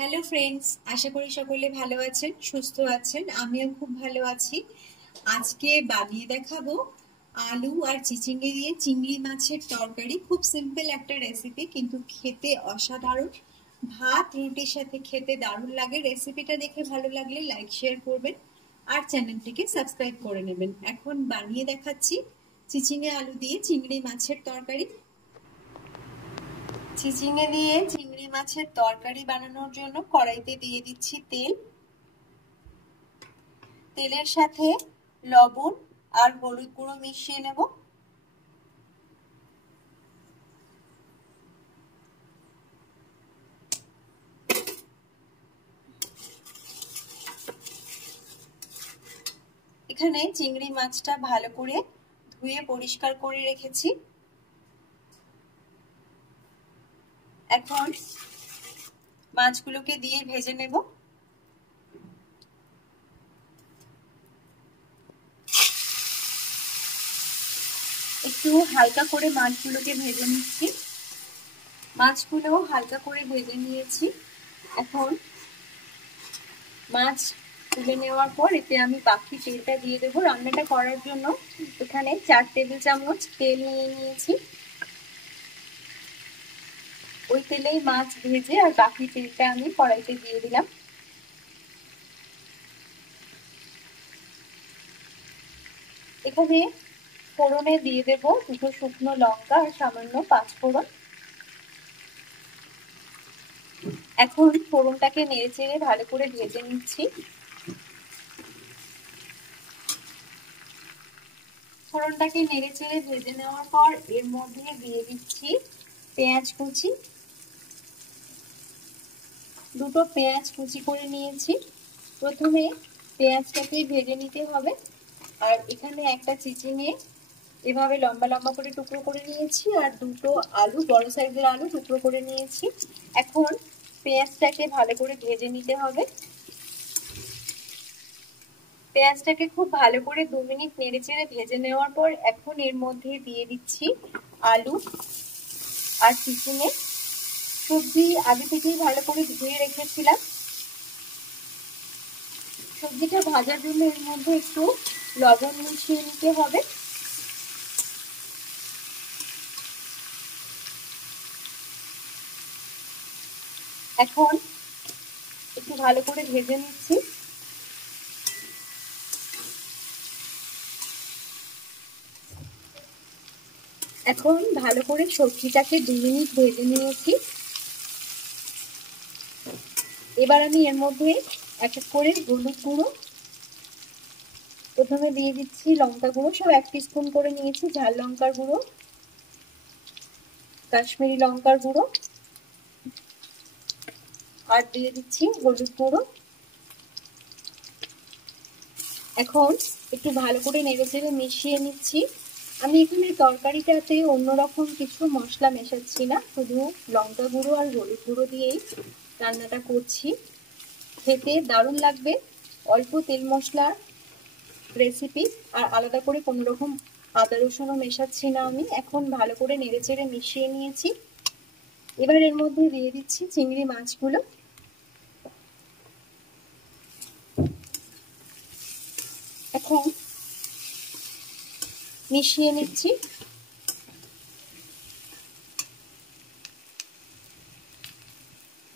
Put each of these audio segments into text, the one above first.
Hello friends, আশা করি সকলে ভালো আছেন, সুস্থ আছেন। আমিও খুব ভালো আছি। আজকে বানিয়ে দেখাবো আলু আর চিচিঙ্গে দিয়ে চিংড়ি মাছের তরকারি। খুব সিম্পল একটা রেসিপি, কিন্তু খেতে অসাধারণ। ভাত রুটির সাথে খেতে দারুণ লাগে। রেসিপিটা দেখে ভালো লাগলে লাইক শেয়ার করবেন আর চ্যানেলটিকে সাবস্ক্রাইব করে নেবেন। এখন বানিয়ে দেখাচ্ছি চিচিঙ্গে আলু দিয়ে চিংড়ি মাছের তরকারি। চিচিঙ্গে দিয়ে চিংড়ি মাছের তরকারি বানানোর জন্য কড়াইতে দিয়ে দিচ্ছি তেল। তেলের সাথে লবণ আর হলুদ গুঁড়ো মিশিয়ে নেব। এখানে চিংড়ি মাছটা ভালো করে ধুয়ে পরিষ্কার করে রেখেছি। এখন মাছগুলোকে দিয়ে ভেজে নেব। একটু হালকা করে মাছগুলোকে ভেজে নিচ্ছি। মাছগুলো হালকা করে ভেজে নিয়েছি। এখন মাছ তুলে নেওয়ার পর এতে আমি বাকি তেলটা দিয়ে দেবো। রান্নাটা করার জন্য এখানে 4 টেবিল চামচ তেল নিয়ে নিয়েছি। ওই তেলেই মাছ ভেজে আর বাকি তেলটা আমি কড়াইতে দিয়ে দিলাম। এখানে ফোড়নে দিয়ে দেব 2 শুকনো লঙ্কা আর সামান্য 5 ফোড়ন। এখন ফোড়নটাকে নেড়েচেড়ে ভালো করে ভেজে নিচ্ছি। ফোড়নটাকে নেড়েচেড়ে ভেজে নেওয়ার পর এর মধ্যে দিয়ে দিচ্ছি পেঁয়াজ কুচি। 2 পেঁয়াজ কুচি করে নিয়েছি। প্রথমে পেঁয়াজটাকে ভেজে নিতে হবে। আর এখানে একটা চিচিঙে এভাবে লম্বা লম্বা করে টুকরো করে নিয়েছি, আর 2 আলু, বড় সাইজের আলু টুকরো করে নিয়েছি। এখন পেঁয়াজটাকে ভালো করে ভেজে নিতে হবে। পেঁয়াজটাকে খুব ভালো করে 2 মিনিট নেড়েচেড়ে ভেজে নেওয়ার পর এখন এর মধ্যে দিয়ে দিচ্ছি আলু আর চিচিঙে। সবজি আগে থেকেই ভালো করে ধুয়ে রেখেছিলাম। সবজিটা ভাজার জন্য এর মধ্যে একটু লবণ মিশিয়ে নিতে হবে। এখন একটু ভালো করে ভেজে নিচ্ছি। এখন ভালো করে সবজিটাকে 2 মিনিট ভেজে নিয়েছি। এবার আমি এর মধ্যে এক এক করে হলুদ গুঁড়ো, প্রথমে দিয়ে দিচ্ছি লঙ্কা গুঁড়ো, সব 1 টিস্পুন করে নিয়েছি। ঝাল লঙ্কার গুঁড়ো, কাশ্মীরি লঙ্কার গুঁড়ো, আর দিয়ে দিচ্ছি হলুদ গুঁড়ো। এখন একটু ভালো করে নেড়েচেড়ে মিশিয়ে নিচ্ছি। আমি এখানে তরকারিটাতে অন্যরকম কিছু মশলা মেশাচ্ছি না, শুধু লঙ্কা গুঁড়ো আর হলুদ গুঁড়ো দিয়েই রান্নাটা করছি। খেতে দারুণ লাগবে। অল্প তেল মশলার রেসিপি, আর আলাদা করে কোনো রকম আদা রসুনও মেশাচ্ছি না আমি। এখন ভালো করে নেড়েচেড়ে মিশিয়ে নিয়েছি। এবার এর মধ্যে দিয়ে দিচ্ছি চিংড়ি মাছগুলো। এখন মিশিয়ে নিচ্ছি।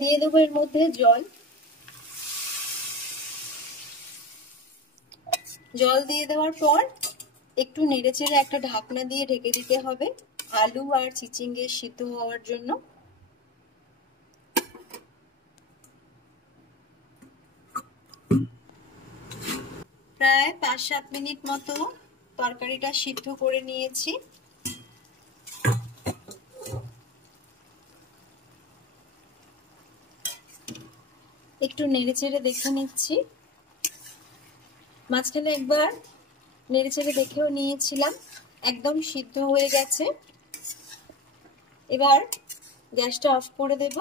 দিয়ে দেবো এর মধ্যে জল। জল দিয়ে দেওয়ার পর একটু নেড়েচেড়ে একটা ঢাকনা দিয়ে ঢেকে দিতে হবে আলু আর চিচিঙ্গে সিদ্ধ হওয়ার জন্য। প্রায় 5-7 মিনিট মতো তরকারিটা সিদ্ধ করে নিয়েছি। একটু নেড়েচেড়ে দেখে নিচ্ছি। মাঝখানে একবার নেড়েচেড়ে দেখেও নিয়েছিলাম, একদম সিদ্ধ হয়ে গেছে। এবার গ্যাসটা অফ করে দেব।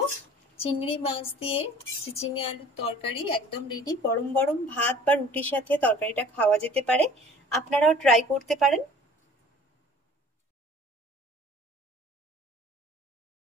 চিংড়ি মাছ দিয়ে চিচিঙ্গে আলুর তরকারি একদম রেডি। গরম গরম ভাত বা রুটির সাথে তরকারিটা খাওয়া যেতে পারে। আপনারাও ট্রাই করতে পারেন।